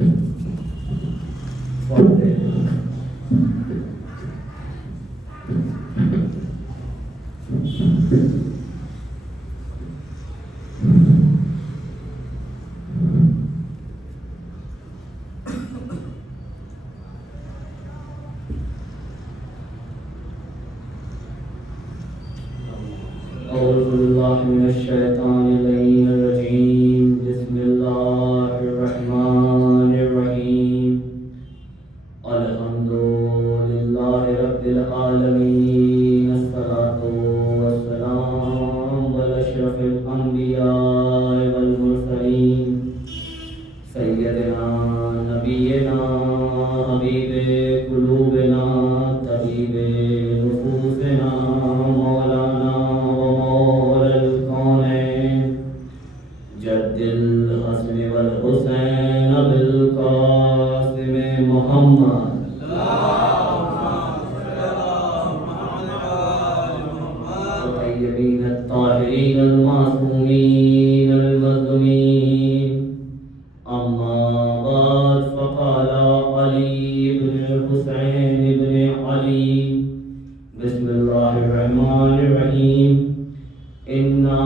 أعوذ بالله من الشيطان الرجيم بسم الله الرحمن الرحيم الحمد لله رب العالمين الصلاة والسلام على أشرف الأنبياء والمرسلين سيدنا نبينا حبيب قلوبنا طبيب نفوسنا مولانا ومولى الكونين جد الحسن والحسين بالقاسم محمد الطيبين الطاهرين المعصومين المظلومين. أما بعد فقال علي بن الحسين بن علي بسم الله الرحمن الرحيم إنا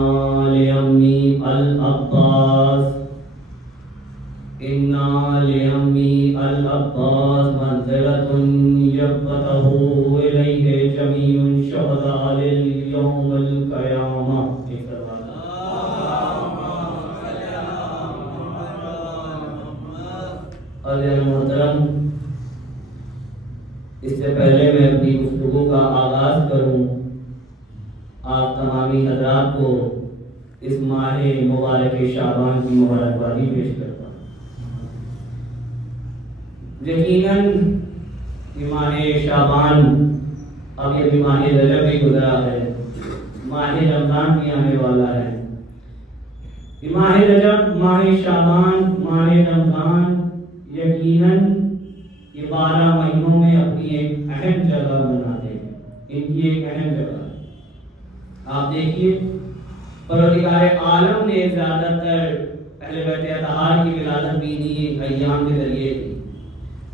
لأمي العباس منزلة يبته إليه جميع شهداء لليوم القيامة. حضرت محترم، اس سے پہلے میں اپنی گفتگو کا آغاز کروں، آپ تمامی حضرات کو اس ماہ مبارک شعبان کی مبارکبادی پیش کرتا ہوں۔ یقیناً یہ ماہ شعبان اب یہ بھی ماہ رجب بھی گزرا ہے، ماہ رمضان بھی آنے والا ہے۔ یہ ماہ رجب، ماہ شعبان، ماہ رمضان یقیناً یہ 12 مہینوں میں اپنی ایک اہم جگہ بناتے ہیں، ان کی ایک اہم جگہ ہے۔ آپ دیکھیے پروردگار عالم نے زیادہ تر اہل بیت اطہار کی ولادت بھی انہی ایام کے ذریعے کی۔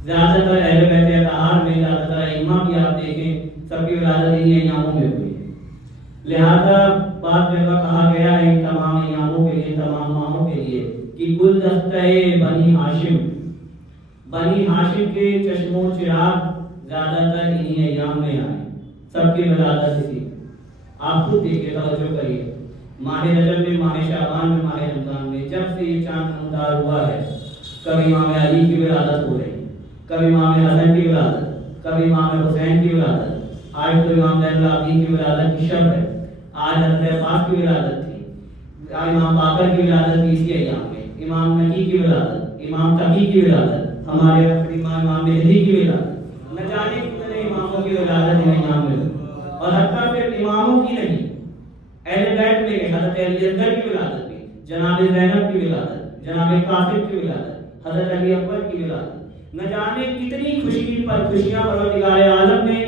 زیادہ تر اہل بیت اطہار میں زیادہ تر ائمہ بھی آپ دیکھیں سب کی ولادت انہی ایاموں میں ہوئی ہے۔ لہذا بعض جگہ کہا گیا ہے ان تمام ایاموں کے لیے، تمام ماہوں کے لیے کہ گلدستہ بنی ہاشم، بنی ہاشم کے چشم و چراغ زیادہ تر انہی ایام میں آئے، سب کی ولادت اسی۔ آپ خود دیکھیے، توجہ کریے، ماہ رجب میں، ماہ شعبان میں، ماہ رمضان میں جب سے یہ چاند نمودار ہوا ہے، کبھی امام علی کی ولادت ہو رہی، کبھی امام حسن کی ولادت، کبھی امام حسین کی ولادت، آج تو امام زین العابدین کی ولادت کی شب ہے، آج حضرت عباس کی ولادت تھی، آج امام باقر کی ولادت بھی اسی ایام میں، امام نقی کی ولادت، امام تقی کی ولادت، ہمارے امام مہدی کی ولادت، نہ جانے کتنے اماموں کی ولادت ان ایام میں، اور حتیٰ پھر اماموں کی نہیں، اہل بیت میں حضرت علی اصغر کی ولادت بھی، جناب زینب کی ولادت، جناب قاسم کی ولادت، حضرت علی اکبر کی ولادت، نہ جانے کتنی خوشی پر خوشیاں پروردگار عالم نے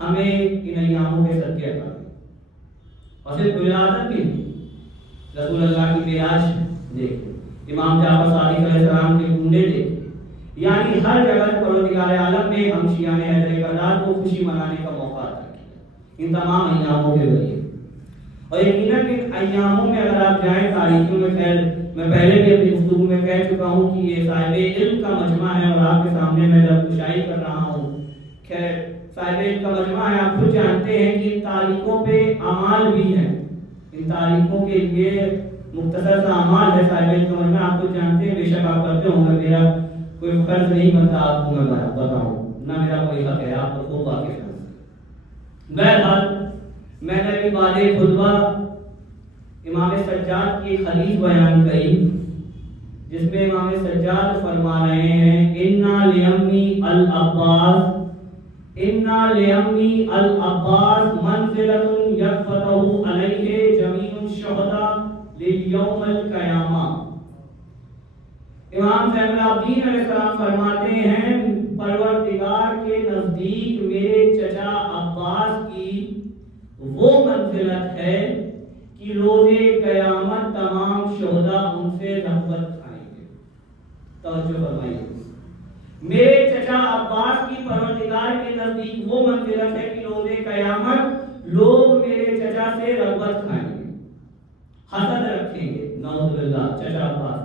ہمیں ان ایاموں کے صدقے عطا کی۔ اور صرف ولادت بھی نہیں، رسول اللہ کی معراج دیکھیں، امام جعفر صادق علیہ السلام کے کنڈے دیکھیں، یعنی ہر جگہ پروردگار عالم نے ہم شیعہ حیدر کردار کو خوشی منانے کا موقع عطا کیا ان تمام ایاموں کے ذریعے۔ اور یقیناً ان ایاموں میں اگر آپ جائیں تاریخوں میں، خیر میں پہلے بھی اپنی گفتگو میں کہہ چکا ہوں کہ یہ صاحب علم کا مجمع ہے، اور آپ کے سامنے میں جب گشائی کر رہا ہوں، خیر صاحب علم کا مجمع ہے، آپ خود جانتے ہیں کہ ان تاریخوں پہ اعمال بھی ہیں، ان تاریخوں کے لیے مختصر سا اعمال ہے صاحب علم کا مجمع، آپ خود جانتے ہیں، بے شک آپ کرتے ہوں گے، میرا کوئی فرض نہیں بنتا آپ کو میں بتاؤں، نہ میرا کوئی حق ہے، آپ کو خوب واقف ہے۔ بہرحال میں نے ابھی بعد خطبہ امام سجاد کی ایک حدیث بیان کری، جس میں امام سجاد فرما رہے ہیں اِنَّا لِأَمِّي الْعَبَّاسِ مَنزِلَةٌ يَكْفَتَهُ عَلَيْهِ جَمِيعُ الشُّهَدَاءِ لِلْيَوْمِ الْقِيَامَةِ۔ امام زین العابدین علیہ السلام فرماتے ہیں پروردگار کے نزدیک میرے چچا عباس کی وہ منزلت ہے کہ روز قیامت تمام شہداء ان سے رغبت کھائیں گے۔ توجہ فرمائیے، میرے چچا عباس کی پروردگار کے نزدیک وہ منزلت ہے کہ روز قیامت لوگ میرے چچا سے رغبت کھائیں گے، حسد رکھیں گے، نعوذ باللہ۔ چچا عباس،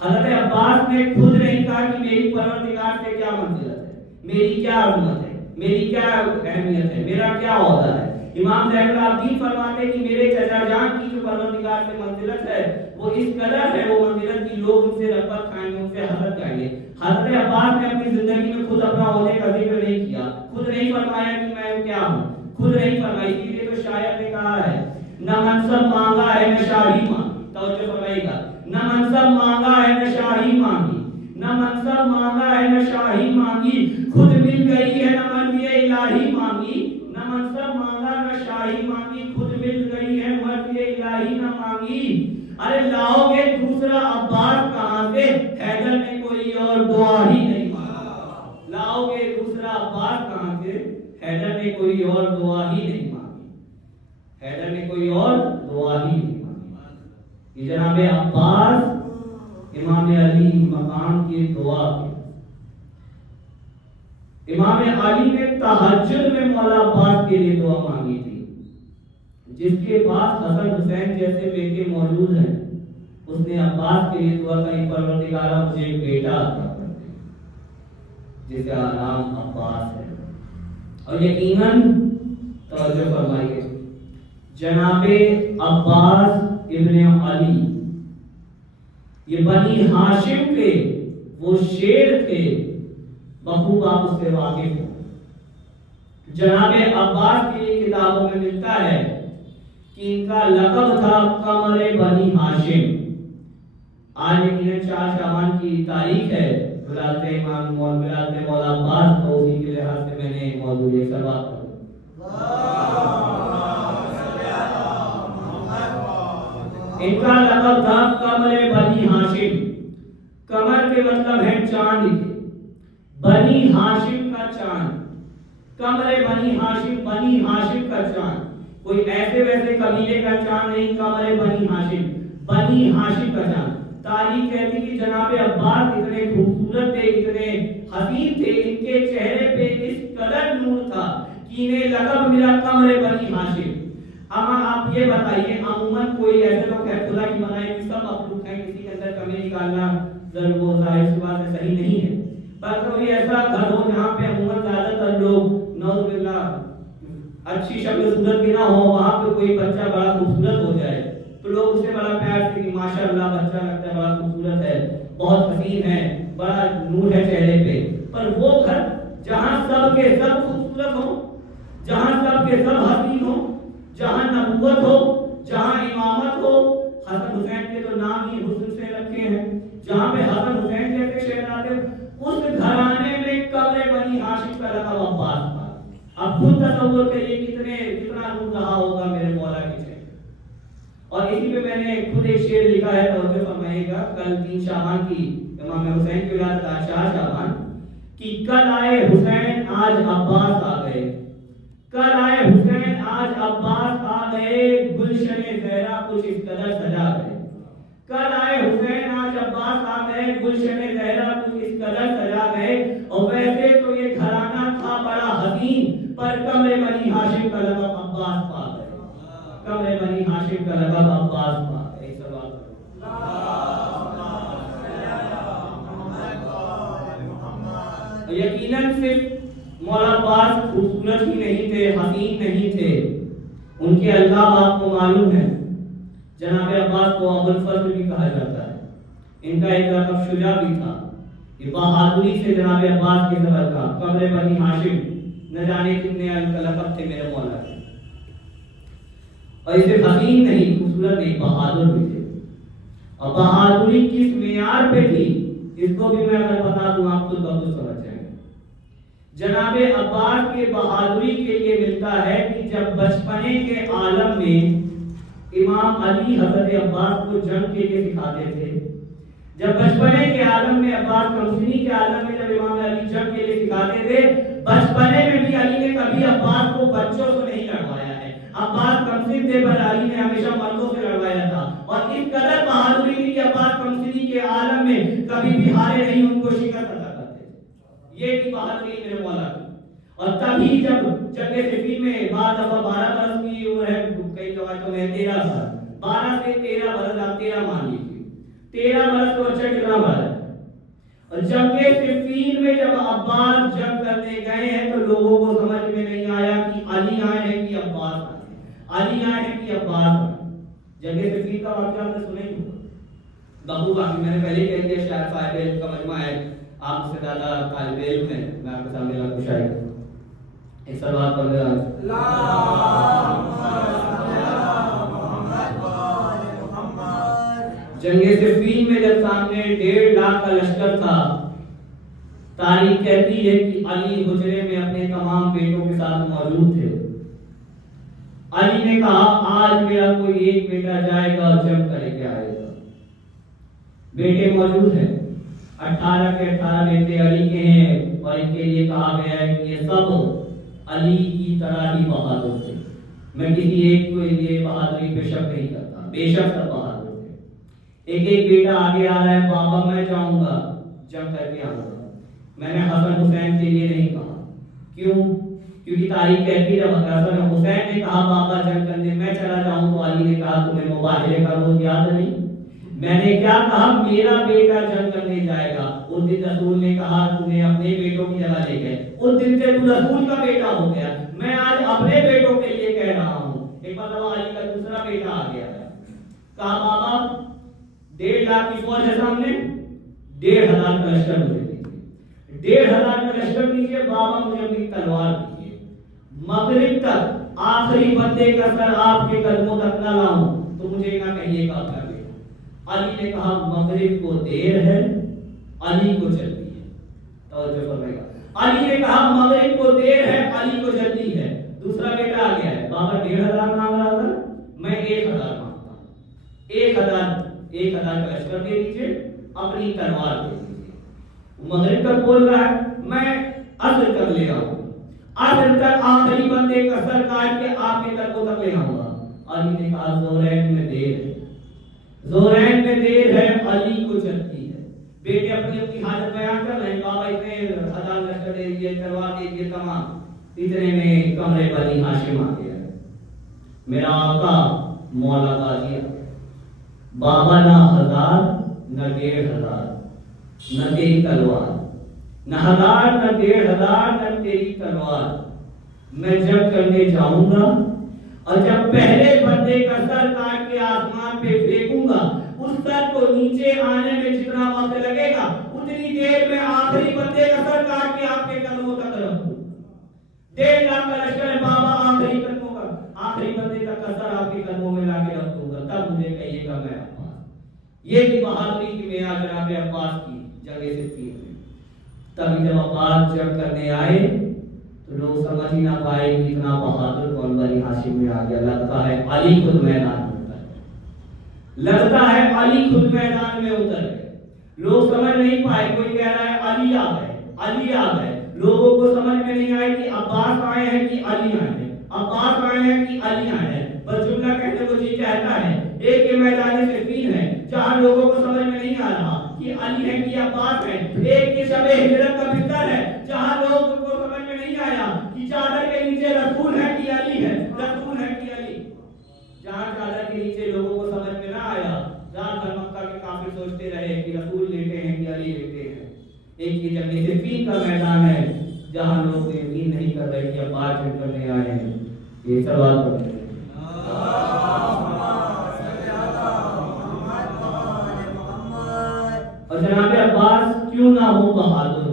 حضرت عباس نے خود نہیں کہا کہ میری پروردگار سے کیا منزلت ہے، میری کیا عظمت ہے، میری کیا اہمیت ہے، میرا کیا عہدہ ہے۔ امام زین العابدین فرماتے کہ میرے چچا جان کی جو پروردگار سے منزلت ہے وہ اس قدر ہے، وہ منزلت کی لوگ ان سے رغبت کھائیں گے، ان سے حسد کریں گے۔ حضرت عباس نے اپنی زندگی میں خود اپنا عہدے کا ذکر نہیں کیا، خود نہیں فرمایا کہ میں کیا ہوں، خود نہیں فرمائی، اسی لیے تو شاعر نے کہا ہے نہ منصب مانگا ہے نہ شاہی مانگی، توجہ فرمائیے گا، نہ منصب مانگا ہے نہ شاہی مانگی، نہ منصب مانگا ہے نہ شاہی مانگی، خود مل گئی ہے نہ مرضی الہی مانگی، نہ منصب مانگا نہ شاہی مانگی، خود مل گئی ہے مرضی الہی نہ مانگی۔ ارے لاؤ گے دوسرا عباس کہاں سے، حیدر نے کوئی اور دعا ہی نہیں مانگی، لاؤ گے دوسرا عباس کہاں سے، حیدر نے کوئی اور دعا ہی نہیں مانگی، حیدر نے کوئی اور دعا ہی نہیں مانگی۔ یہ جناب عباس امام علی مقام کی دعا کی، امام علی نے تہجد میں مولا عباس کے لیے دعا مانگی تھی، جس کے پاس حسن حسین جیسے بیٹے موجود ہیں، اس نے عباس کے لیے دعا کری پروردگارا مجھے ایک بیٹا عطا کر دے جس کا نام عباس ہے۔ اور یقیناً توجہ فرمائیے، جناب عباس ابن علی یہ بنی ہاشم کے وہ شیر تھے، بخوب آپ اس سے واقف ہو۔ جناب عباس کی کتابوں میں ملتا ہے کہ ان کا لقب تھا قمر بنی ہاشم۔ آج یقیناً 4 شعبان کی تاریخ ہے، ولادت امام ولادت مولا عباس، تو اسی کے لحاظ سے میں نے موضوع یہ سبات کروں۔ ان کا لقب تھا قمر بنی ہاشم، قمر کے مطلب ہے چاند کے، بنی ہاشم کا چاند، قمر بنی ہاشم، بنی ہاشم کا چاند، کوئی ایسے ویسے قبیلے کا چاند نہیں، قمر بنی ہاشم، بنی ہاشم کا چاند۔ تاریخ کہتی کہ جناب عباس اتنے خوبصورت تھے، اتنے حسین تھے، ان کے چہرے پہ اس قدر نور تھا کہ انہیں لقب ملا قمر بنی ہاشم۔ اما آپ یہ بتائیے، عموماً کوئی ایسے لوگ ہیں خدا کی بنائی ہوئی سب مخلوق ہیں، کسی کے اندر کمی نکالنا ضرور و ظاہر سی بات ہے، صحیح نہیں ہے، پر کوئی ایسا گھر ہو جہاں پہ عموماً زیادہ تر لوگ نعوذ باللہ اچھی شکل صورت بھی نہ ہو، وہاں پہ کوئی بچہ بڑا خوبصورت ہو جائے تو لوگ اسے بڑا پیار سے کہ ماشاءاللہ بچہ لگتا ہے بڑا خوبصورت ہے، بہت حسین ہے، بڑا نور ہے چہرے پہ۔ پر وہ گھر جہاں سب کے سب خوبصورت ہوں، جہاں سب کے سب حسین ہوں، جہاں نبوت ہو، جہاں امامت ہو، حسن حسین کے تو نام ہی حسن سے رکھے ہیں، جہاں پہ حسن حسین جیسے شہزادے، اس گھرانے میں قمر بنی ہاشم کا لقب عباس تھا۔ اب خود تصور کریے کتنا نور رہا ہوگا میرے مولا کے چہرے۔ اور اسی پہ میں نے خود ایک شعر لکھا ہے، توجہ فرمائیے گا، کل 3 شعبان کی امام حسین کی ولادت، آج 4 شعبان کہ کل آئے حسین آج عباس آ گئے، کل آئے حسین آج عباس آ گئے، گلشن زہرا کچھ اس قدر سجا گئے، کل آئے حسین آج عباس آ گئے، گلشن زہرا کچھ اس قدر سجا گئے۔ اور ویسے تو یہ گھرانہ تھا بڑا حسین، پر قمر بنی ہاشم کا لقب عباس پا گئے، قمر بنی ہاشم کا لقب عباس پا گئے۔ ایک سوال یقیناً صرف مولا عباس خوبصورت ہی نہیں تھے، حسین نہیں تھے، ان کے القاب آپ کو معلوم ہے۔ جناب عباس کو ابو الفضل بھی کہا جاتا ہے، ان کا ایک لقب شجاع بھی تھا۔ یہ بہادری سے جناب عباس کے سبب کا قمر بنی ہاشم، نہ جانے کتنے لقب تھے میرے مولا کے، اور اسے حسین نہیں، خوبصورت نہیں، بہادر بھی تھے۔ اور بہادری کس معیار پہ تھی اس کو بھی میں اگر بتا دوں آپ خود بخود سمجھ جائیں گے۔ جناب عباس کے بہادری کے لیے ملتا ہے کہ جب بچپنے کے عالم میں امام علی حضرت عباس کو جنگ کے لیے سکھاتے تھے، جب بچپنے کے عالم میں عباس کمسنی کے عالم میں جب امام علی جنگ کے لیے سکھاتے تھے، بچپنے میں بھی علی نے کبھی عباس کو بچوں سے نہیں لڑوایا ہے، عباس کمسن تھے پر علی نے ہمیشہ مردوں سے لڑوایا تھا۔ اور اس قدر بہادری تھی کہ عباس کمسن زندگی کے عالم میں کبھی بھی ہارے نہیں، ان کو شکست عطا کرتے تھے۔ یہ تھی بہادری میرے مولا کی۔ اور تبھی جب جنگ صفین میں بعض دفعہ 12 برس کی عمر ہے، کئی روایتوں میں 13 سال، 12 سے 13 برس، آپ 13 مان لیجیے، 13 برس تو اچھا کتنا بڑا ہے۔ اور جنگ صفین میں جب عباس جنگ کرنے گئے ہیں تو لوگوں کو سمجھ میں نہیں آیا کہ علی آئے ہیں کہ عباس آئے ہیں، علی آئے ہیں کہ عباس آئے ہیں۔ جنگ صفین کا واقعہ آپ نے سنا ہی ہوگا بخوبی، میں نے پہلے کہہ دیا، شاید صاحب علم کا مجمع ہے، آپ سے زیادہ طالب علم ہیں، میں آپ کے سامنے لا کچھ آئے گا ایک سلوات پڑھ گیا جنگ صفین میں جب سامنے 1.5 لاکھ کا لشکر تھا، تاریخ کہتی ہے کہ علی حجرے میں اپنے تمام بیٹوں کے ساتھ موجود تھے۔ علی نے کہا آج میرا کوئی ایک بیٹا جائے گا اور جنگ کرے کے آئے گا۔ بیٹے موجود ہیں، 18 کے 18 بیٹے علی کے ہیں، اور ان کے لیے کہا گیا ہے کہ یہ سب علی کی طرح ہی بہادر تھے۔ میں کسی ایک کو یہ بہادری پہ شک نہیں کرتا، بے شک سب بہادر تھے۔ ایک ایک بیٹا آگے آ رہا ہے، بابا میں جاؤں گا جنگ کر کے آؤں گا۔ میں نے حسن حسین کے لیے نہیں کہا، کیوں؟ کیونکہ تاریخ کہتی ہے جب حسن حسین نے کہا بابا جنگ کرنے میں چلا جاؤں تو علی نے کہا تمہیں مباہلے کا روز یاد نہیں؟ میں نے کیا کہا؟ میرا بیٹا جنگ کرنے جائے گا۔ اس دن رسول نے کہا تمہیں اپنے بیٹوں کی جگہ لے گئے، اس دن سے تو رسول کا بیٹا ہو گیا۔ میں آج اپنے بیٹوں کے لیے کہہ رہا ہوں۔ ایک مرتبہ علی کا دوسرا بیٹا آ گیا، کہا بابا 1.5 لاکھ کی فوج ہے سامنے، 1,500 کا لشکر مجھے دیجیے، 1,500 کا لشکر دیجیے، بابا مجھے اپنی تلوار دیجیے، مغرب تک آخری بندے کا سر آپ کے قدموں تک نہ لاؤں تو مجھے نہ کہیے گا آپ کا بیٹا۔ علی نے کہا مغرب کو دیر ہے، علی کو جلدی ہے۔ توجہ فرمائیے گا، علی نے کہا مغرب کو دیر ہے، علی کو جلدی ہے۔ دوسرا بیٹا آ گیا ہے، بابا 1,500 مانگ رہا تھا، میں 1,000 مانگتا ہوں، 1,000 کا لشکر دے دیجیے، اپنی تلوار دے دیجیے۔ مغرب تک بول رہا ہے، میں عصر تک لے آؤں، عصر تک آخری بندے کا سر کاٹ کے آپ کے قدموں تک لے آؤں گا۔ علی نے کہا زورین میں دیر ہے، زورین میں دیر ہے، علی کو جلدی ہے۔ بیٹے اپنی اپنی حالت بیان کر رہے ہیں، بابا اتنے 1,000 لشکر دے دیجیے، تلوار دے دیجیے، تمام۔ اتنے میں کمرے بنی ہاشم آ گیا، میرا آقا مولا غازی، بابا نہ 1,000 نہ 1,500، نہ تیری تلوار، نہ 1,000 نہ 1,500 نہ تیری تلوار، میں جنگ کرنے جاؤں گا، اور جب پہلے بندے کا سر کاٹ کے آسمان پہ پھینکوں گا، اس سر کو نیچے آنے میں جتنا وقت لگے گا اتنی دیر میں آخری بندے کا سر کاٹ کے آپ کے قدموں تک رکھوں گا۔ 1.5 لاکھ کا لشکر ہے بابا، آخری قدموں کا، آخری بندے تک کا سر آپ کے قدموں میں لا کے رکھ دوں گا، تب مجھے کہیے گا میں عباس۔ یہ بھی بہادری کی معیار جناب عباس کی جنگ صفین میں۔ تبھی جب عباس جنگ کرنے آئے تو لوگ سمجھ ہی نہ پائے کہ اتنا بہادر کون بنی ہاشم میں آ گیا۔ لگتا ہے علی خود میدان میں اتر گئے، لگتا ہے علی خود میدان میں اتر گئے۔ لوگ سمجھ نہیں پائے، کوئی کہہ رہا ہے علی آ گئے، علی آ گئے۔ لوگوں کو سمجھ میں نہیں آئے کہ عباس آئے ہیں کہ علی آئے ہیں، عباس آئے ہیں کہ علی آئے ہیں۔ بس جملہ کہنے کو جی چاہتا ہے، ایک یہ میدان صفین ہے جہاں لوگوں کو سمجھ میں نہیں آ رہا کہ علی ہے کہ عباس ہے، ایک یہ شب ہجرت کا بستر ہے جہاں لوگوں کو سمجھ میں نہیں آیا کہ چادر کے نیچے رسول ہے کہ علی ہے، رسول ہے کہ علی۔ جہاں چادر کے نیچے لوگوں کو سمجھ میں نہ آیا، رات بھر مکہ کے کافر سوچتے رہے کہ رسول لیٹے ہیں کہ علی لیٹے ہیں۔ ایک یہ جنگ صفین کا میدان ہے جہاں لوگ یقین نہیں کر رہے کہ عباس جنگ کرنے آئے ہیں۔ یہ سوال کرتے ہیں اور جناب عباس کیوں نہ ہو بہادر؟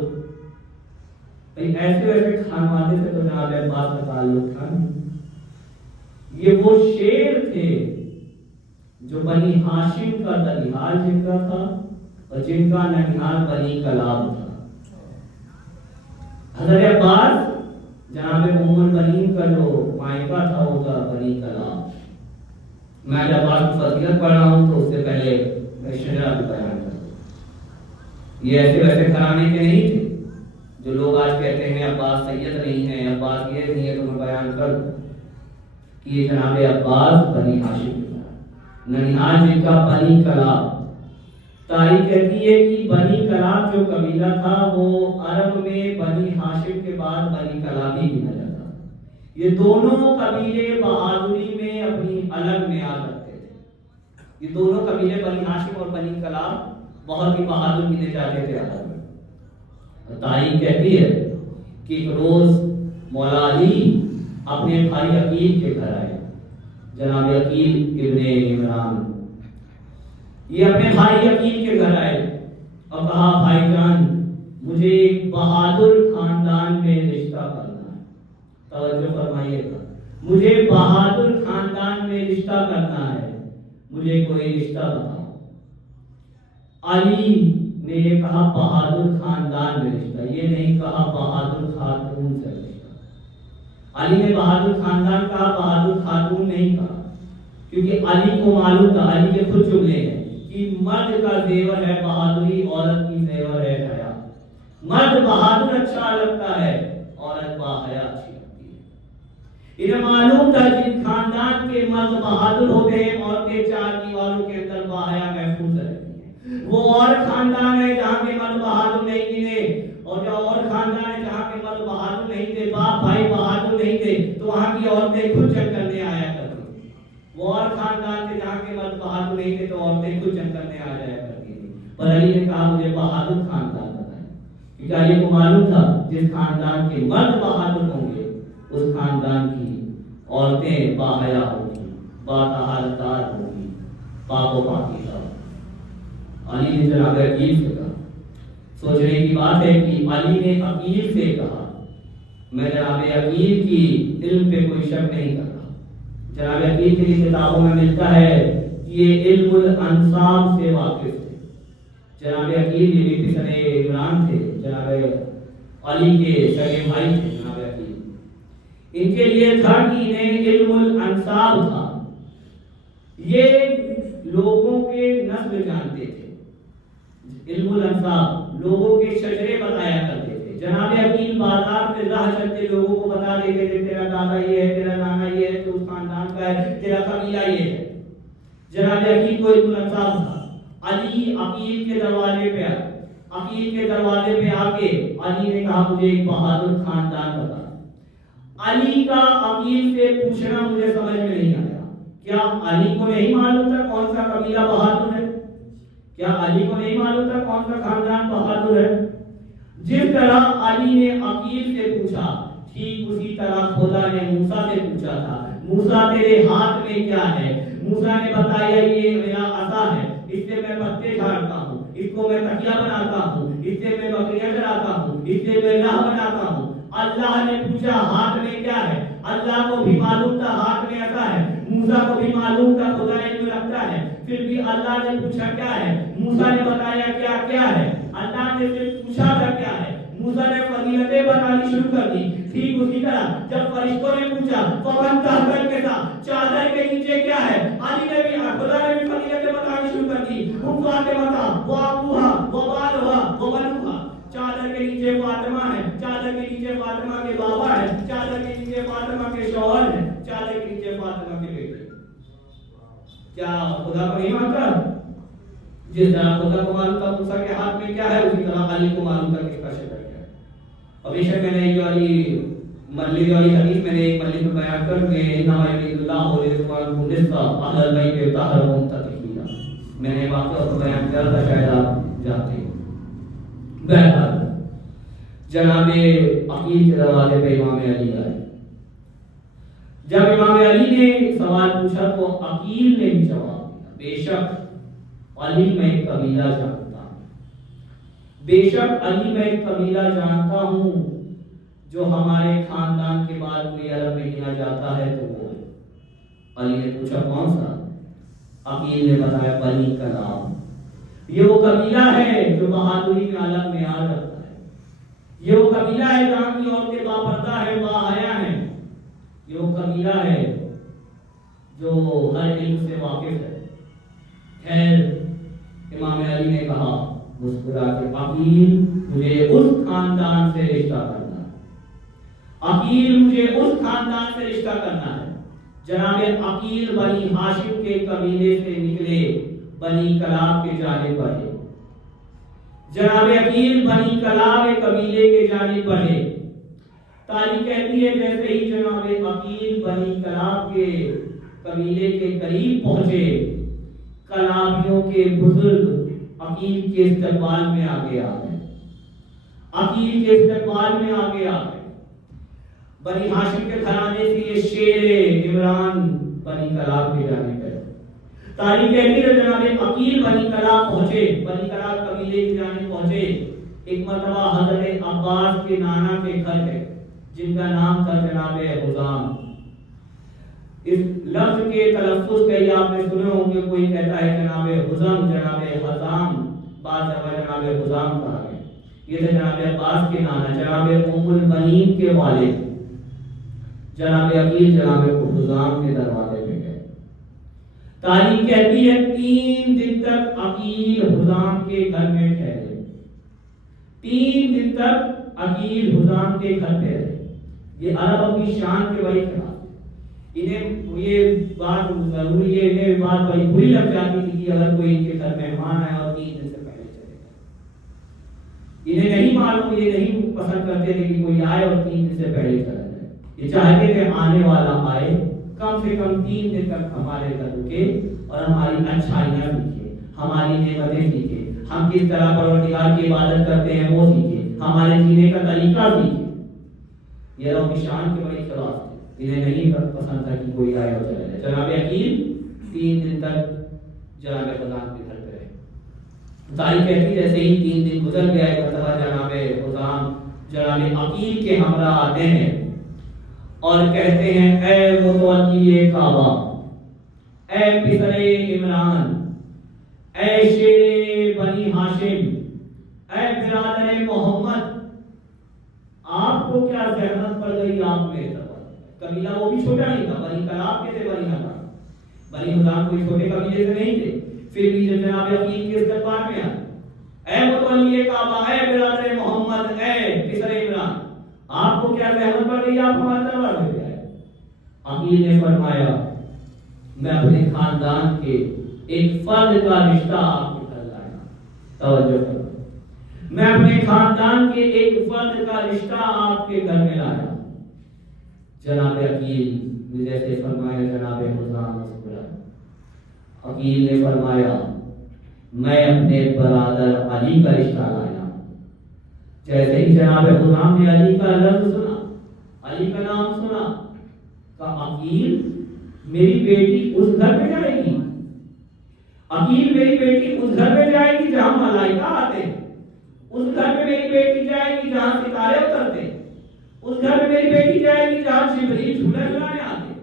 ایسے ویسے خانوادے سے تو جناب عباس کا تعلق تھا، یہ وہ شیر تھے جو بنی ہاشم کا ننھیال جن کا تھا اور جن کا ننھیال بنی کلاب تھا۔ حضرت عباس جناب ام البنین کا جو مائکہ تھا وہ تھا بنی کلاب۔ میں جب عباس کی فضیلت پڑھ رہا ہوں تو اس سے پہلے میں شجرہ بھی بیان کروں۔ یہ ایسے ویسے گھرانے کے نہیں تھے جو لوگ آج کہتے ہیں عباس سید نہیں ہے، عباس یہ نہیں ہے، تو میں بیان کر دوں کہ یہ جناب عباس بنی ہاشم کا ننھیال جن کا بنی کلاب، تاریخ کہتی ہے کہ بنی کلاب جو قبیلہ تھا وہ عرب میں بنی ہاشم کے بعد بنی کلابی گنا جاتا تھا. یہ دونوں قبیلے بہادری میں اپنی الگ معیار رکھتے تھے. یہ دونوں قبیلے بنی ہاشم اور بنی کلاب بہت ہی بہادر گنے جاتے تھے عرب میں. تاریخ کہتی ہے کہ ایک روز مولا علی اپنے بھائی عقیل کے گھر آئے. جناب عقیل ابن عمران یہ اپنے بھائی عقیل کے گھر آئے اور کہا بھائی جان مجھے ایک بہادر خاندان میں رشتہ کرنا ہے. توجہ فرمائیے گا, مجھے بہادر خاندان میں رشتہ کرنا ہے, مجھے کوئی رشتہ بتاؤ. علی نے یہ کہا بہادر خاندان میں رشتہ, یہ نہیں کہا بہادر خاتون سے رشتہ. علی نے بہادر خاندان کہا, بہادر خاتون نہیں کہا, کیونکہ علی کو معلوم تھا, علی کے خود جملے ہیں کہ مرد کا زیور ہے بہادری, عورت کی زیور ہے حیا. مرد بہادر اچھا لگتا ہے, عورت باحیا اچھی لگتی ہے. انہیں معلوم تھا جن خاندان کے مرد بہادر ہو گئے عورتیں چار دیواروں کے اندر باحیا محفوظ رہتی ہیں. وہ اور خاندان ہے جہاں کے مرد بہادر نہیں گنے, اور جو اور خاندان ہے جہاں کے مرد بہادر نہیں تھے, باپ بھائی بہادر نہیں تھے, تو وہاں کی عورتیں خود جنگ کرنے آیا کرتی. وہ اور خاندان تھے جہاں کے مرد بہادر نہیں تھے, تو عورتیں خود جنگ کرنے آ جایا کرتی تھی. پر علی نے کہا مجھے بہادر خاندان بتائیں, کیونکہ علی کو معلوم تھا جس خاندان کے مرد بہادر ہوں گے اس خاندان کی عورتیں باحیا ہوگی, باطہارتار ہوگی, پاک و پاکیزہ. علی نے جناب عقیل سے کہا, سوچنے کی بات ہے کہ علی نے عقیل سے کہا میں جناب عقیل کی علم پہ کوئی شک نہیں کرتا. جناب عقیل کی کتابوں میں ملتا ہے کہ یہ علم الانساب سے واقف تھے. جناب عقیل یہ بھی پسر عمران تھے, جناب علی کے سگے بھائی تھے. جناب عقیل ان کے لیے تھا کہ انہیں علم الانساب تھا, یہ لوگوں کے نسل جانتے تھے. علم الانساب لوگوں کے شجرے بتایا کرتے تھے. جناب عقیل بازار میں راہ چلتے لوگوں کو بتا دیتے تھے تیرا دادا یہ ہے, تیرا نانا یہ ہے, تو اس خاندان کا ہے, تیرا قبیلہ یہ ہے. جناب عقیل کو علم الانساب تھا. علی عقیل کے دروازے پہ آئے, عقیل کے دروازے پہ آ کے علی نے کہا مجھے ایک بہادر خاندان بتا. علی کا عقیل سے پوچھنا مجھے سمجھ میں نہیں آیا, کیا علی کو نہیں معلوم تھا کون سا قبیلہ بہادر ہے؟ کیا علی کو نہیں معلوم تھا کون سا خاندان بہادر ہے؟ جس طرح علی نے عقیل سے پوچھا, ٹھیک اسی طرح خدا نے موسیٰ سے پوچھا تھا, موسیٰ تیرے ہاتھ میں کیا ہے؟ موسیٰ نے بتایا یہ میرا عصا ہے, اس سے میں پتے جھاڑتا ہوں, اس کو میں تکیہ بناتا ہوں, اس سے میں بکریاں چراتا ہوں, اس سے میں راہ بناتا ہوں. اللہ نے پوچھا ہاتھ میں کیا ہے؟ اللہ کو بھی معلوم تھا ہاتھ میں عصا ہے, موسیٰ کو بھی معلوم تھا خدا علم رکھتا ہے. پھر بھی اللہ نے پوچھا کیا ہے, موسیٰ نے بتایا کیا ہے. اللہ نے صرف پوچھا تھا کیا ہے, موسیٰ نے فضیلتیں بتانی شروع کر دی. ٹھیک اسی طرح جب فرشتوں نے پوچھا فمن تحت کے ساتھ چادر کے نیچے کیا ہے, علی نے بھی خدا نے بھی فضیلتیں بتانی شروع کر دی. ہم فاطمہ و ابوہا و بالہا و بنوہا, چادر کے نیچے فاطمہ ہے, چادر کے نیچے فاطمہ کے بابا ہے, چادر کے نیچے فاطمہ کے شوہر ہے, چادر کے نیچے فاطمہ کے بیٹے. کیا خدا کو نہیں مانتا؟ جس طرح خدا کو معلوم تھا موسیٰ کے ہاتھ میں کیا ہے, اسی طرح علی کو معلوم تھا کس کا شجرہ کیا ہے. اب بے شک میں نے جو علی مجلس والی حدیث میں نے ایک مجلس میں بیان کر کے انما یرید اللہ لکم النصر اہل البیت طاہرون تطہیرا, میں نے واقعہ کو بیان کیا تھا, شاید آپ جانتے ہیں. بہرحال جناب عقیل کے دروازے پہ امام علی آئے. جب امام علی نے سوال پوچھا تو عقیل نے بھی جواب دیا, بے شک علی میں ایک قبیلہ جانتا ہوں, بے شک علی میں ایک قبیلہ جانتا ہوں جو ہمارے خاندان کے بعد کوئی عرب میں گنا جاتا ہے تو وہ ہے. علی نے پوچھا کون سا؟ عقیل نے بتایا بنی کلاب. یہ وہ قبیلہ ہے جو بہادری میں الگ معیار رکھتا ہے. یہ وہ قبیلہ ہے جہاں کی عورتیں باپردہ ہیں, باحیا ہیں. یہ وہ قبیلہ ہے جو ہر علم سے واقف ہے. خیر امام علی نے کہا مسکرا کے عقیل مجھے اس خاندان سے رشتہ کرنا ہے, عقیل مجھے اس خاندان سے رشتہ کرنا ہے. جناب عقیل بنی ہاشم کے قبیلے سے نکلے, بنی کلاب کے جانب بڑھے. جناب عقیل بنی کلاب قبیلے کے جانب بڑھے. تاریخ کہتی ہے جیسے ہی جناب عقیل بنی کلاب کے قبیلے کے قریب پہنچے، کلابیوں کے بزرگ عقیل کے استقبال میں آگے آ گئے. عقیل کے استقبال میں آگے آ گئے. بنی ہاشم کے گھرانے سے یہ شیر عمران بنی کلاب کے جانب ہے. تاریخ کہتی ہے جناب عقیل بنی کلاب پہنچے، بنی کلاب قبیلے کی جانب پہنچے. ایک مرتبہ حضرت عباس کے نانا کے گھر ہے جن کا نام تھا جناب حزام. اس لفظ کے تلفظ کئی آپ نے سنے ہوں گے، کوئی کہتا ہے جناب حزم، جناب حزام، بعض جگہ جناب حزام کہا گیا. یہ تھے جناب عباس کے نانا، جناب ام البنین کے والد جناب عقیل جناب حزام کے دروازے پہ گئے. تاریخ کہتی ہے 3 دن تک عقیل حزام کے گھر میں ٹھہرے. 3 دن تک عقیل حزام کے گھر پہ رہے. یہ عرب اپنی شان کے بڑی خلاف، انہیں یہ بات ضروری ہے، انہیں بات بڑی بری لگ جاتی تھی کہ اگر کوئی ان کے گھر مہمان آیا اور 3 دن سے پہلے چلے گا. انہیں نہیں معلوم، یہ نہیں پسند کرتے تھے کہ کوئی آئے اور 3 دن سے پہلے چلا جائے. یہ چاہتے تھے آنے والا آئے، کم سے کم 3 دن تک ہمارے گھر رکے اور ہماری اچھائیاں سیکھے، ہماری نعمتیں سیکھے، ہم کس طرح پروردگار کی عبادت کرتے ہیں وہ سیکھے، ہمارے جینے کا طریقہ سیکھے. یہ رب کی شان کے بڑی خلاف تھے، انہیں نہیں پسند تھا کہ کوئی آئے اور چلا جائے. جناب عقیل 3 دن تک جناب حزام کے گھر پہ رہے. تاریخ کہتی جیسے ہی 3 دن گزر گیا، ایک مرتبہ جناب حزام جناب عقیل کے ہمراہ آتے ہیں اور کہتے ہیں اے متولی کعبہ، اے پسر عمران، اے شیر بنی ہاشم، اے برادر محمد، آپ کو کیا زحمت پڑ گئی آپ میں؟ قبیلہ وہ بھی چھوٹا نہیں تھا، بنی کلاب کے تھے، بنی حزام کوئی چھوٹے قبیلے سے نہیں تھے. پھر بھی جب جناب عقیل کے استقبال میں آئے، اے متولی کعبہ، اے برادر محمد، اے پسر عمران، آپ کو کیا زحمت پڑ گئی آپ ہمارے دربار میں آئے؟ عقیل نے فرمایا میں اپنے خاندان کے ایک فرد کا رشتہ آپ کے گھر لایا. توجہ کرو، میں اپنے خاندان کے ایک فرد کا رشتہ آپ کے گھر میں لایا. جناب عقیل نے جیسے فرمایا جناب حزام مسکرا. عقیل نے فرمایا میں اپنے برادر علی کا رشتہ لایا. جیسے ہی جناب حزام نے علی کا لفظ سنا، علی کا نام سنا، کہا عقیل میری بیٹی اس گھر میں جائے گی، عقیل میری بیٹی اس گھر میں جائے گی جہاں ملائکہ آتے ہیں، اس گھر میں میری بیٹی جائے گی جہاں ستارے اترتے ہیں، اس گھر میں میری بیٹی جائے گی جہاں جبریل جھولا جھلانے آتے ہیں.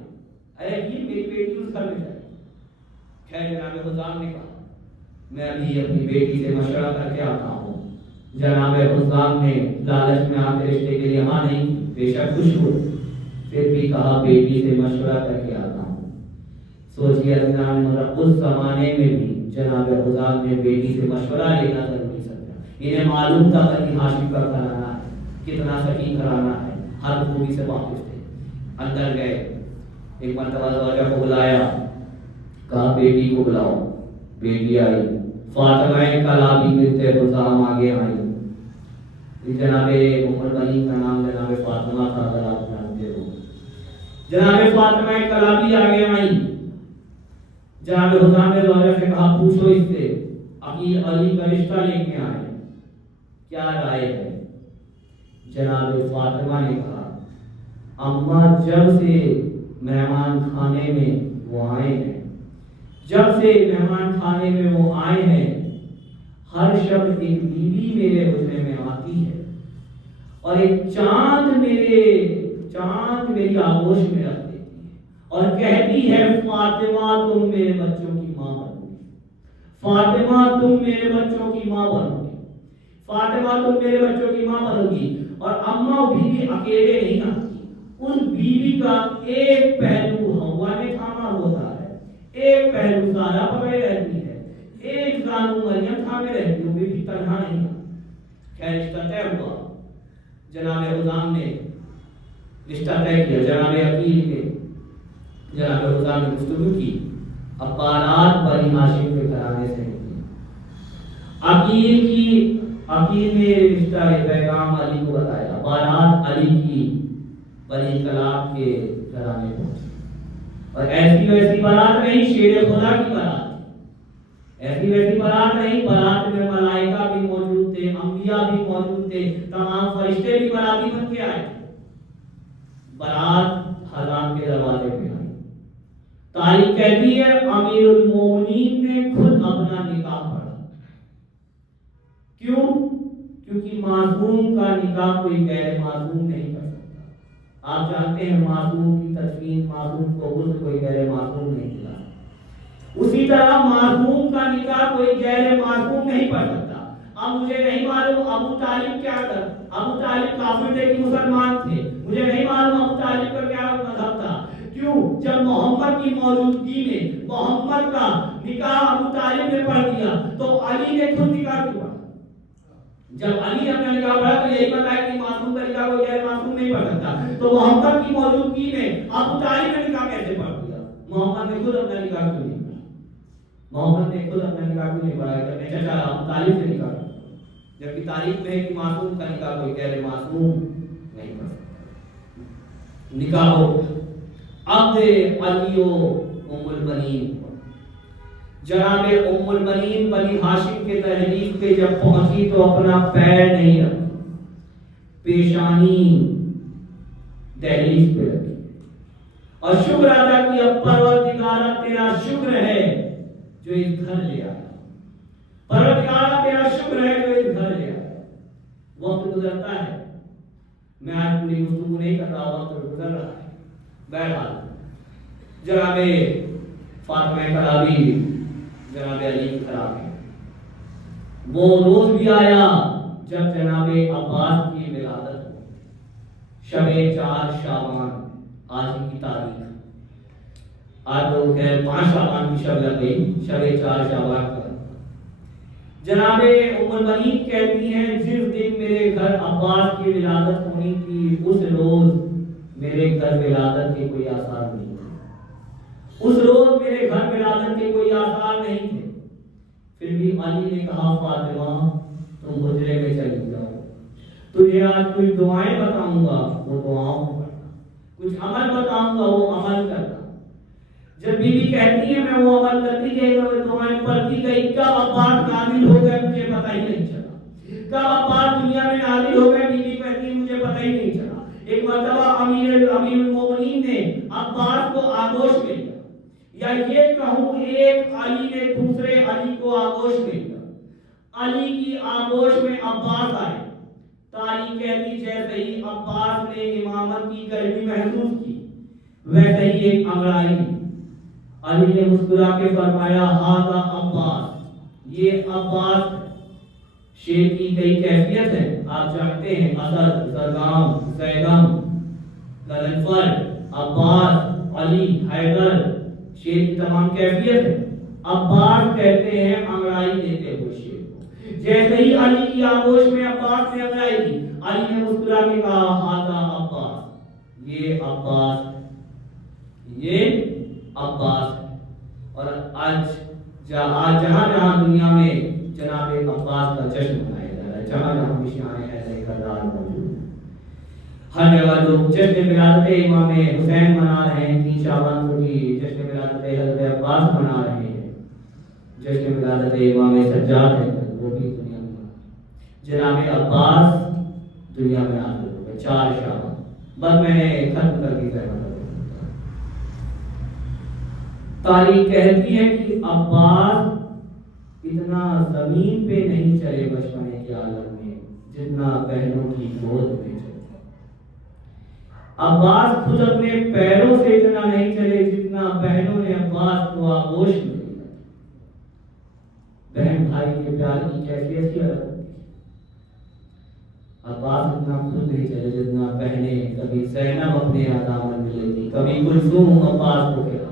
اے عقیل میری بیٹی اس گھر میں جائے گی. خیر جناب حزام نے کہا میں ابھی اپنی بیٹی سے مشورہ کر کے آتا ہوں. جناب حزام نے لالچ میں آپ کے رشتے کے لیے ہاں نہیں بے شک خوش ہو، پھر بھی کہا بیٹی سے مشورہ کر کے آتا ہوں. سوچیے اس زمانے میں بھی جناب حزام نے بیٹی سے مشورہ لینا ضروری سمجھا. انہیں معلوم تھا بنی ہاشم کا گھرانہ ہے، کتنا سکین گھرانہ ہے، ہر خوبی سے واقف تھے. اندر گئے، ایک مرتبہ زوجہ کو بلایا، کہا بیٹی کو بلاؤ. بیٹی آئی، فاطمہ کلابی بنت حزام آگے آئی. جناب ام البنین کا نام جناب فاطمہ تھا، اگر آپ جانتے ہو. جناب فاطمہ کلابی آگے آئی. جناب حزام نے زوجہ سے کہا پوچھو اس سے عقیل علی کا رشتہ لے کے آئے، کیا رائے ہے؟ جناب فاطمہ نے کہا اماں جب سے مہمان خانے میں وہ آئے ہیں، جب سے مہمان خانے میں وہ آئے ہیں، ہر شب ایک بیوی میرے حجرے میں آتی ہے اور ایک چاند میری آغوش میں رکھ دیتی ہے اور کہتی ہے فاطمہ تم میرے بچوں کی ماں بنو گی، فاطمہ تم میرے بچوں کی ماں بنو گی، فاطمہ تم میرے بچوں کی ماں بنو گی. اور اماں بیوی اکیلے نہیں آتی، اس بیوی کا ایک پہلو ہوا نے تھاما ہوتا ہے، ایک پہلو سارا پکڑے رہتی ہے، ایک زانو مریم تھامے رہتی ہے، وہ بیوی تنہا نہیں آتی. خیر رشتہ طے ہوا. جناب حزام نے رشتہ طے کیا. جناب عقیل کے جناب حزام نے گفتگو کی. اب بارات بنی ہاشم کے گھرانے سے نکلی. عقیل کی عقیل نے رشتہ پیغام علی کو بتایا، بارات علی کی بنی کلاب کے گھرانے پہنچی، اور ایسی ویسی بارات نہیں، شیر خدا کی بارات، ایسی ویسی بارات نہیں، بارات میں ملائکہ بھی موجود تھے، انبیاء بھی موجود تھے، تمام فرشتے بھی باراتی بن کے آئے تھے۔ بارات حرام کے دروازے پہ آئی۔ تاریخ کہتی ہے امیر المومنین نے خود اپنا نکاح پڑھا۔ کیوں؟ کیونکہ معصوم کا نکاح کوئی غیر معصوم نہیں کر سکتا۔ آپ جانتے ہیں معصوم کی تدفین، معصوم کو غسل کوئی غیر معصوم نہیں ملا، اسی طرح معصوم کا نکاح کوئی غیر معصوم نہیں پڑھ سکتا۔ اب مجھے نہیں معلوم ابو طالب کیا تھا، ابو طالب کافر تھے کہ مسلمان تھے، مجھے نہیں معلوم ابو طالب کا کیا مذہب تھا۔ کیوں؟ جب محمد کی موجودگی میں محمد کا نکاح ابو طالب نے پڑھ دیا تو علی نے خود نکاح کیوں پڑھا؟ جب علی اپنا نکاح پڑھا تو یہی پتا ہے کہ معصوم کا نکاح کوئی غیر معصوم نہیں پڑھ سکتا، تو محمد کی موجودگی میں ابو طالب نے نکاح کیسے پڑھ دیا؟ محمد نے خود اپنا نکاح کیوں نہیں پڑھا؟ محمد نے خود اپنا نکاح کیوں نہیں پڑھا؟ جب نے چچا ابو طالب سے نکاح، جبکہ تاریخ میں ہے کہ معصوم کا نکاح کوئی غیر معصوم نہیں پڑھ سکتا۔ نکاح ہو عبد علی و ام البنین، جناب ام البنین بنی ہاشم کے تحریف پہ جب پہنچی تو اپنا پیر نہیں رکھی، پیشانی دہلیز پہ رکھی اور شکر ادا کیا، پروردگارہ تیرا شکر ہے جو اس گھر لے آیا، پروردگارہ تیرا شکر ہے جو اس گھر لے آیا۔ وقت گزرتا ہے، میں آج پوری گفتگو نہیں کر رہا، وقت گزر رہا ہے۔ بہرحال جناب فاطمہ کلابی، جناب علی کی کلابی، وہ روز بھی آیا جب جناب عباس کی ولادت ہو، شب 4 شعبان، آج کی تاریخ، آج تو خیر 5 شعبان کی شب لگ گئی، شب 4 شعبان کا جناب ام البنین کہتی ہیں جس دن میرے گھر عباس کی ولادت ہونی تھی اس روز میرے گھر ولادت کے کوئی آثار نہیں تھے، اس روز میرے گھر ولادت کے کوئی آثار نہیں تھے۔ پھر بھی علی نے کہا فاطمہ تم حجرے میں چلی جاؤ، تجھے آج کچھ دعائیں بتاؤں گا وہ دعاؤں کو پڑھنا، کچھ عمل بتاؤں گا وہ عمل کرنا۔ جب بی بی کہتی ہے میں وہ عمل کرتی گئی، میں دعائیں پڑھتی گئی، کب عباس نازل ہو گئے مجھے پتہ ہی نہیں چلا، کب عباس دنیا میں نازل ہو گئے بی بی کہتی ہے مجھے پتہ ہی نہیں چلا۔ ایک مرتبہ امیر المومنین نے عباس کو آغوش میں لیا، یا یہ کہوں ایک علی نے دوسرے علی کو آغوش میں لیا، علی کی آغوش میں عباس آئے۔ تاریخ کہتی جیسے ہی عباس نے امامت کی گرمی محسوس کی ویسے ہی ایک انگڑائی، علی نے مسکرا کے فرمایا ہذا عباس، یہ عباس۔ شیر کی کئی کیفیت ہے، آپ جانتے ہیں، اسد، زرگام، زیدم، غضنفر، عباس، علی، حیدر، شیر کی تمام کیفیت ہے۔ عباس کہتے ہیں انگڑائی دیتے ہوئے شیر کو، جیسے ہی علی کی آغوش میں عباس نے انگڑائی دی، علی نے مسکرا کے کہا ہذا عباس، یہ عباس، یہ عباس ہے۔ اور آج جہاں جہاں دنیا میں جناب عباس کا جشن منایا جا رہا ہے، جہاں جہاں مشیان ایسے کردار موجود ہیں، ہر جگہ لوگ جشن ولادت امام حسین منا رہے ہیں، 3 شعبان کو بھی جشن ولادت حضرت عباس منا رہے ہیں، جشن ولادت امام سجاد ہے وہ بھی دنیا میں، جناب عباس دنیا میں نازل ہو گئے 4 شعبان۔ بس میں نے ختم کر دی ہے۔ تاریخ کہتی ہے کہ عباس اتنا زمین پہ نہیں چلے بچپنے کے عالم میں جتنا بہنوں کی گود میں چلے، عباس خود اپنے پیروں سے اتنا نہیں چلے جتنا بہنوں نے عباس کو آغوش میں لیا۔ بہن بھائی کے پیار کی کیفیت ہی الگ ہوتی ہے۔ عباس اتنا خود نہیں چلے جتنا بہنیں، کبھی زینب اپنے دامن میں لیتی، کبھی کلثوم عباس کو کہا۔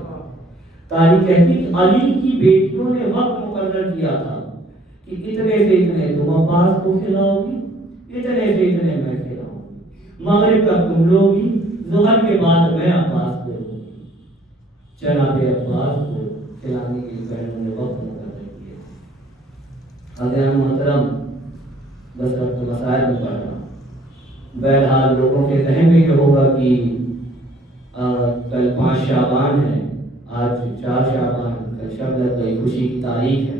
تاریخ کہتی کہ علی کی بیٹیوں نے وقت مقرر کیا تھا کہ اتنے سے اتنے تم عباس کو کھلاؤ گی، اتنے سے اتنے میں کھلاؤں گی، مغرب تک تم لو گی، ظہر کے بعد میں عباس کو لوں گی۔ جناب عباس کو کھلانے کے لیے بہنوں نے وقت مقرر کیا۔ حضرت محترم 10 وقت مسائل میں پڑھنا. بہرحال لوگوں کے ذہن میں یہ ہوگا کہ کل 5 شعبان ہے، آج 4 شعبان، کل شب گئی، خوشی کی تاریخ ہے.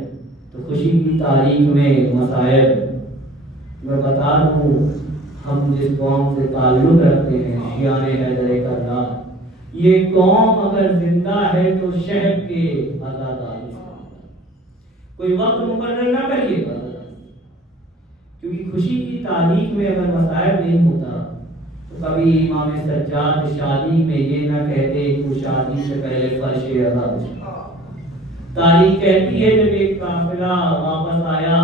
تو خوشی کی تاریخ میں مسائل میں بتا دوں، ہم جس قوم سے تعلق رکھتے ہیں شیعان حیدر کرار، یہ قوم اگر زندہ ہے تو شہر کے عزادار. کوئی وقت مقرر نہ کریے گا، کیونکہ خوشی کی تاریخ میں اگر مسائل نہیں ہوتا تو کبھی امام سجاد شادی میں یہ نہ کہتے کہ شادی سے پہلے فرش عزا بچا. تاریخ کہتی ہے جب ایک قافلہ واپس آیا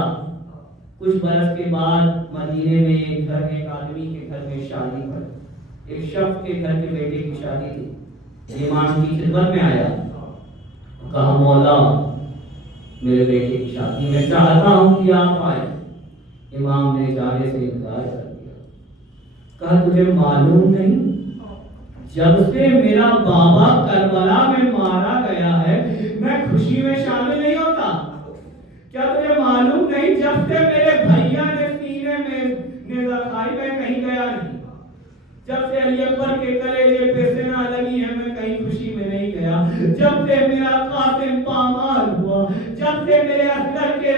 کچھ برس کے بعد مدینے میں ایک آدمی کے گھر میں شادی پڑی، ایک شخص کے گھر کے بیٹے کی شادی تھی. امام کی خدمت میں آیا، کہا مولا میرے بیٹے کی شادی میں چاہتا ہوں کہ آپ آئے. امام نے جانے سے انکار کر دیا. کہا تجھے معلوم نہیں جب سے میرا بابا کربلا میں مارا گیا ہے میں خوشی میں شامل نہیں ہوتا؟ کیا تجھے معلوم نہیں جب سے میرے بھیا نے سینے میں نیزہ کھائی میں کہیں گیا نہیں؟ جب سے علی اکبر کے کلیجے پہ سنا لگی ہے میں کہیں خوشی میں نہیں گیا؟ جب سے میرا قاسم پامال ہوا، جب سے میرے اصغر کے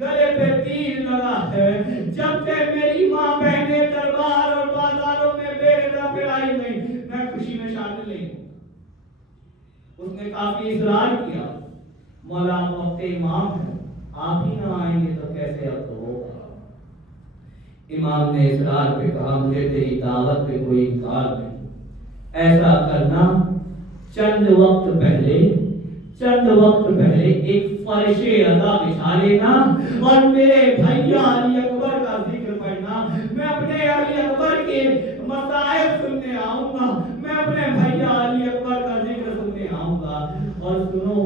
گلے پہ تیر لگا ہے، جب سے میری ماں بہنیں دربار اور بازاروں میں بے رضا پھیلائی گئی، میں خوشی میں شامل نہیں ہوں. اس نے کافی اصرار کیا، مولا وقت امام ہے، آپ ہی نہ آئیں گے تو کیسے اب تو ہوگا. امام نے اصرار پہ کہا مجھے تیری دعوت پہ کوئی انکار نہیں، ایسا کرنا چند وقت پہلے ایک فرش عزا بچھا لینا اور میرے بھیا علی اکبر کا ذکر پڑھنا. میں اپنے علی اکبر کے مصائب سننے آؤں گا، میں اپنے بھیا علی اکبر کا ذکر سننے آؤں گا. اور سنو،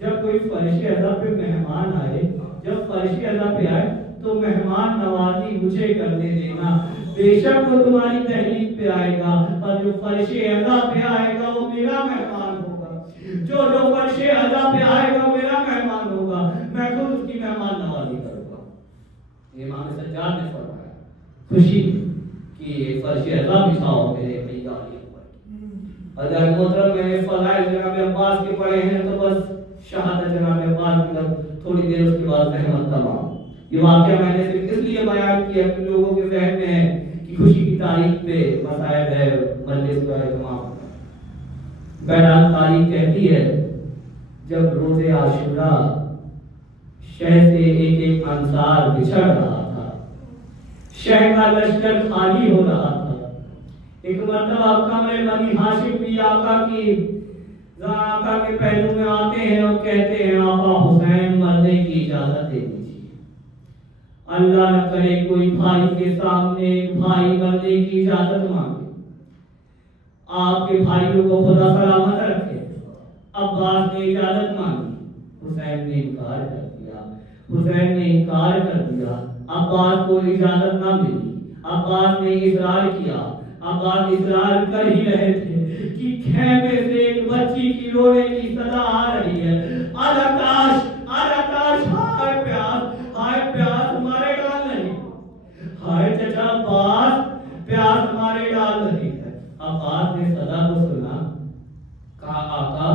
جب کوئی فرش عزا پہ مہمان آئے، جب فرش عزا پہ آئے تو مہمان نوازی مجھے کرنے دینا. بے شک وہ تمہاری تحریک پہ آئے گا اور جو فرش عزا پہ آئے گا وہ میرا مہمان ہوگا. جو فرش عزا پہ آئے گا وہ میرا مہمان ہوگا، میں خود اس کی مہمان نوازی کروں گا. امام سجاد نے فرمایا خوشی کی فرش عزا بچھاؤ میرے بھیا علی اکبر. اگر محترم میں نے فضائل جناب عباس کے پڑھے ہیں تو بس شہادت جناب عباس کی تھوڑی دیر اس کے بعد رحمت تمام. یہ واقعہ میں نے صرف اس لیے بیان کیا کہ لوگوں کے ذہن میں ہے کہ خوشی کی تاریخ پہ مسائل ہے، مجلس کا اہتمام. بہرحال تاریخ کہتی ہے جب روز عاشورہ شہر سے ایک انصار بچھڑ رہا تھا، شہر کا لشکر خالی ہو رہا تھا، ایک مرتبہ کمر بنی ہاشم بھی آقا کے پہلو میں آتے ہیں اور کہتے ہیں آقا حسین مرنے کی اجازت دے دیجیے. اللہ نہ کرے کوئی بھائی کے سامنے ایک بھائی مرنے کی اجازت مانگے. آپ کے بھائیوں کو خدا سلامت رکھے. عباس نے اجازت مانگی، حسین نے انکار کر دیا. عباس کو اجازت نہ ملی. عباس نے اصرار کیا. عباس اصرار کر ہی رہے تھے کہ خیمے سے ایک بچی کی رونے کی صدا آ رہی ہے. الکاش ہائے پیاس ہمارے ڈال نہیں، ہائے چچا عباس پیاس ہمارے ڈال نہیں ہے. عباس نے صدا کو سنا، کہا آقا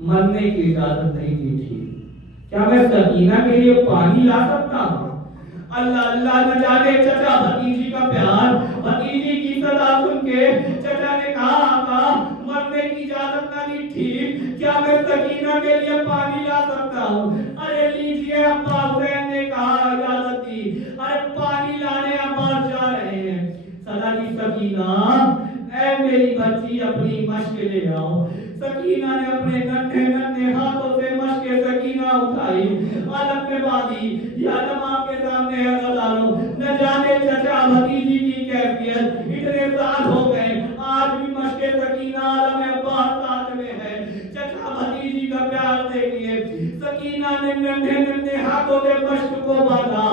مرنے کی اجازت نہیں دی تھی، کیا میں سکینہ کے لیے پانی لا سکتا ہوں؟ اللہ نہ جانے چچا بھتیجی کا پیار، بھتیجی کی صدا سن کے چچا نے کہا آقا مرنے کی اجازت نہ دی تھی، کیا میں سکینہ کے لیے پانی لا سکتا ہوں؟ ارے لیجیے. عباس نے کہا اجازت دی. ارے پانی لانے عباس جا رہے ہیں. صدا کی سکینہ اے میری بچی اپنی مشق لے آؤ. سکینہ نے اپنے ننھے ہاتھوں سے مشق سکینہ اٹھائی، عالم میں باندھی. یا آپ کے سامنے عزاداروں، نہ جانے چچا بھتیجی کی کیفیت. اتنے سال ہو گئے آج بھی مشق سکینہ عالم عباس ساتھ میں ہے. چچا بھتیجی کا پیار دیکھیے. سکینہ نے ننھے ہاتھوں سے مشق کو باندھا.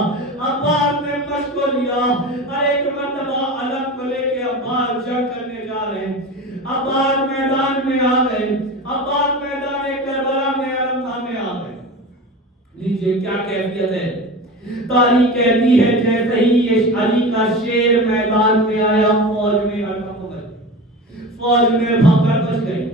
عباس نے مشق کو لیا. ہر ایک مرتبہ علم کو لے کے عباس جنگ کرنے جا رہے ہیں. عباس میدان میں آ گئے. عباس میدان کربلا میں علم میں آ گئے. لیجیے کیا کیفیت ہے. تاریخ کہتی ہے جیسے ہی یہ علی کا شیر میدان میں آیا فوج میں ہڑکن ہو گئی، فوج میں بھگ کر بچ گئی۔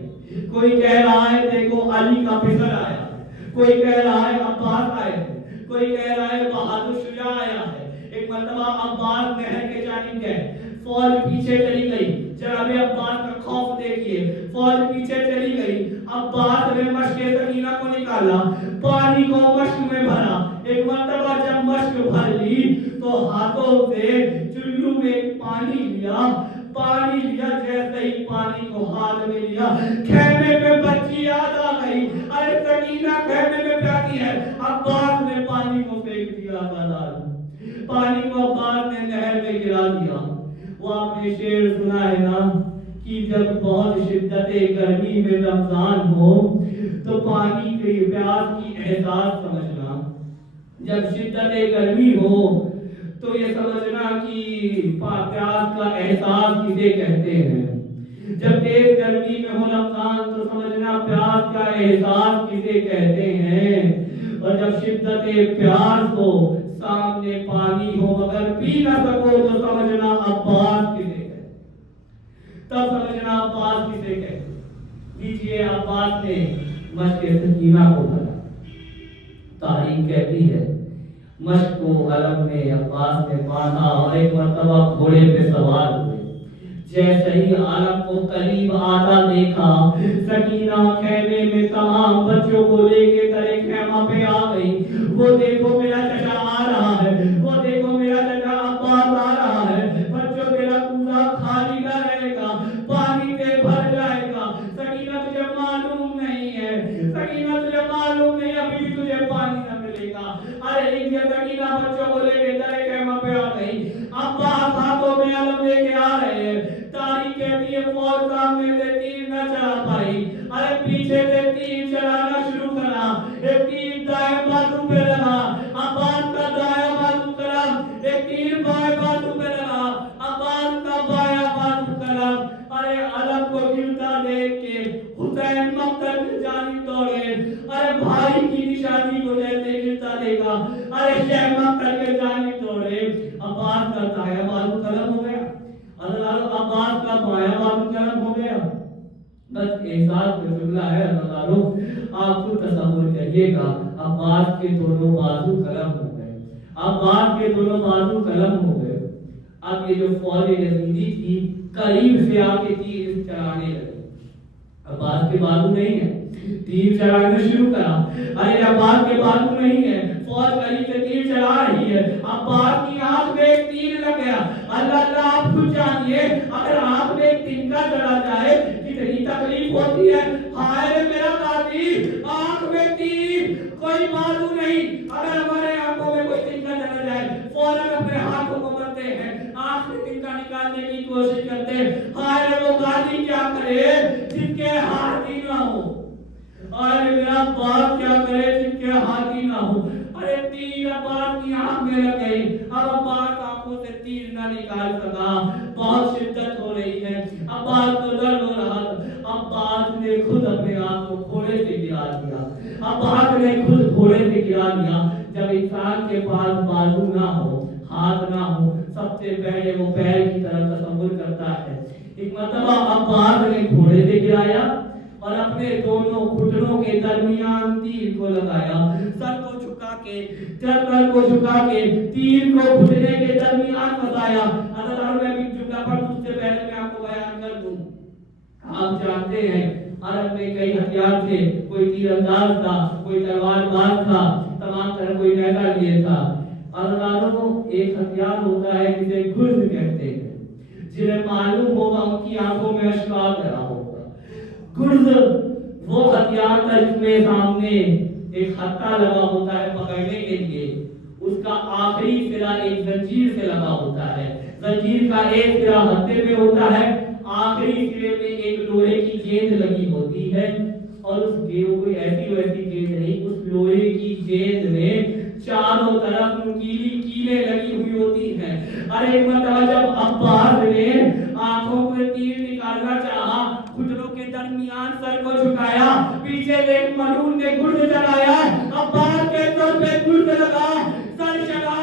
کوئی کہہ رہا ہے دیکھو علی کا پسر آیا، کوئی کہہ رہا ہے عباس آئے، کوئی کہہ رہا ہے بہادر شجاع آیا ہے۔ ایک مرتبہ عباس نہر کے جانب گئے، فوج پیچھے چلی گئی۔ جناب عباس کا خوف دیکھیے، فوج پیچھے چلی گئی، عباس نے مشک سکینہ کو نکالا، پانی کو مشک میں بھرا۔ ایک مرتبہ جب مشک بھر لی تو ہاتھوں سے چلو میں پانی لیا، پانی لیا، جیسے ہی پانی کو ہاتھ میں لیا خیمے میں بچی یاد آ گئی، ارے سکینہ خیمے میں پیاسی ہے۔ عباس نے پانی کو پھینک دیا، پانی کو عباس نے نہر میں گرا دیا۔ وہ آپ نے شعر سنا ہے نا کہ جب بہت شدت گرمی میں رمضان ہو تو پانی کی پیاس کی احساس سمجھنا، جب شدت گرمی ہو تو یہ سمجھنا کہ پیاس کا احساس کسے کہتے ہیں، جب تیز گرمی میں ہو رمضان تو سمجھنا پیاس کا احساس کسے کہتے ہیں، اور جب شدت پیاس ہو سامنے پانی ہو مگر پی نہ سکو تو سمجھنا عباس کسے کہتے، تب سمجھنا عباس کسے کہتے۔ لیجئے عباس نے مشک سکینہ کو بھرا۔ تاریخ کہتی ہے مشک کو علم میں عباس نے باندھا اور ایک مرتبہ گھوڑے پہ سوار ہوئے۔ جیسے ہی عالم کو قریب آتا دیکھا، سکینہ خیمے میں تمام بچوں کو لے کے ترے خیمہ پہ آ گئی۔ وہ دیکھو میرا چچا آ رہا ہے، وہ دیکھو میرا چچا عباس آ رہا ہے، بچوں تیرا کوزہ خالی نہ رہے گا، پانی سے بھر جائے گا۔ سکینہ تجھے معلوم نہیں ہے، سکینہ تجھے معلوم نہیں، ابھی بھی تجھے پانی نہ ملے گا۔ ارے لیجیے سکینہ بچوں کو لے کے ترے خیمہ پہ آ گئی، عباس ہاتھوں میں علم لے کے آ رہے ہیں۔ تاریخ کہتی ہے فوج سامنے سے تیر نہ چلا پائی، ارے پیچھے سے تیر چلانا شروع کرا، ایک تیر دائیں بازو پہ لگا، عباس کا دائیں بازو کرا، ایک تیر بائیں بازو پہ لگا، عباس کا بائیں بازو کرا۔ ارے علم کو گرتا دیکھ کے حسین مقتل کی جانب دوڑے، ارے بھائی کی نشانی کو جیسے گرتا دیکھا، ارے شہ مقتل کے جانب دوڑے۔ عباس کا دائیں بازو قلم ہو گیا، عباس کا بایاں بازو قلم ہو گیا۔ بس احساس کا جملہ ہے اللہ، آپ کو تصور کریے گا عباس کے دونوں بازو قلم ہو گئے، عباس کے دونوں بازو قلم ہو گئے۔ اب یہ جو فوج یزیدی تھی قریب سے آ کے تیر چلانے لگی، عباس کے بازو نہیں ہے، تیر چلانا شروع کرا، ارے عباس کے بازو نہیں ہے، فوج قریب سے تیر چلا رہی ہے، عباس کی آنکھ میں ایک تیر لگ گیا۔ اللہ آپ خود جانیے اگر آنکھ میں ایک تنکا چلا جائے کتنی تکلیف ہوتی ہے۔ ہائے میرا قاضی، آنکھ میں تیر، کوئی بازو نہیں، اگر ہمارے آنکھوں میں کوئی تنکا چلا جائے فوراً اپنے ہاتھوں کو مرتے ہیں، آنکھ سے تنکا نکالنے کی کوشش کرتے ہیں۔ ہائے وہ قاضی کیا کرے جس کے ہاتھ ہی نہ ہو، ارے میرا باپ کیا کرے جس کے ہاتھ ہی نہ ہو۔ ارے تیر عباس کی آنکھ میں لگ گئی، اب عباس آنکھوں سے تیر نہ نکال سکا، بہت شدت ہو رہی ہے، عباس کو درد ہو رہا تھا۔ عباس نے خود اپنے آپ کو گھوڑے سے گرا دیا، عباس نے خود گھوڑے سے گرا دیا۔ جب انسان کے پاس بازو نہ ہو، ہاتھ نہ ہو، سب سے پہلے وہ پیر کی طرف تصور کرتا ہے۔ ایک مرتبہ عباس نے گھوڑے سے گرایا اور اپنے دونوں گھٹنوں کے درمیان تیر کو لگایا، سر کو جھکا کے تیر کو گھٹنے کے درمیان پھنسایا۔ حضرت میں بھی جملہ پڑھ اس سے پہلے میں آپ کو بیان کر دوں، آپ جانتے ہیں عرب میں کئی ہتھیار تھے، کوئی تیر انداز تھا، کوئی تلوار باز تھا، تمام طرح کوئی نیزہ لیے تھا۔ اللہ ایک ہتھیار ہوتا ہے جسے گرز کہتے ہیں، جنہیں معلوم ہوگا ان کی آنکھوں میں اشک آ گیا ہوگا۔ گرز وہ ہتھیار تھا جس میں سامنے ایک ہتھا لگا ہوتا ہے پکڑنے کے لیے، اس کا آخری سرا ایک زنجیر سے لگا ہوتا ہے، زنجیر کا ایک سرا ہتھے میں ہوتا ہے، آخری سرے میں ایک لوہے کی گیند لگی ہوتی ہے، اور اس گیند کوئی ایسی ویسی گیند نہیں، اس لوہے کی گیند میں چاروں طرف نکیلی کیلیں لگی ہوئی ہوتی ہیں۔ ارے ایک مرتبہ جب عباس نے آنکھوں کو تیر نکالنا چاہا، گھٹنوں کے درمیان سر کو جھکایا، پیچھے ایک ملول نے گرز چلایا، عباس کے سر پہ گرز لگا، سر چلا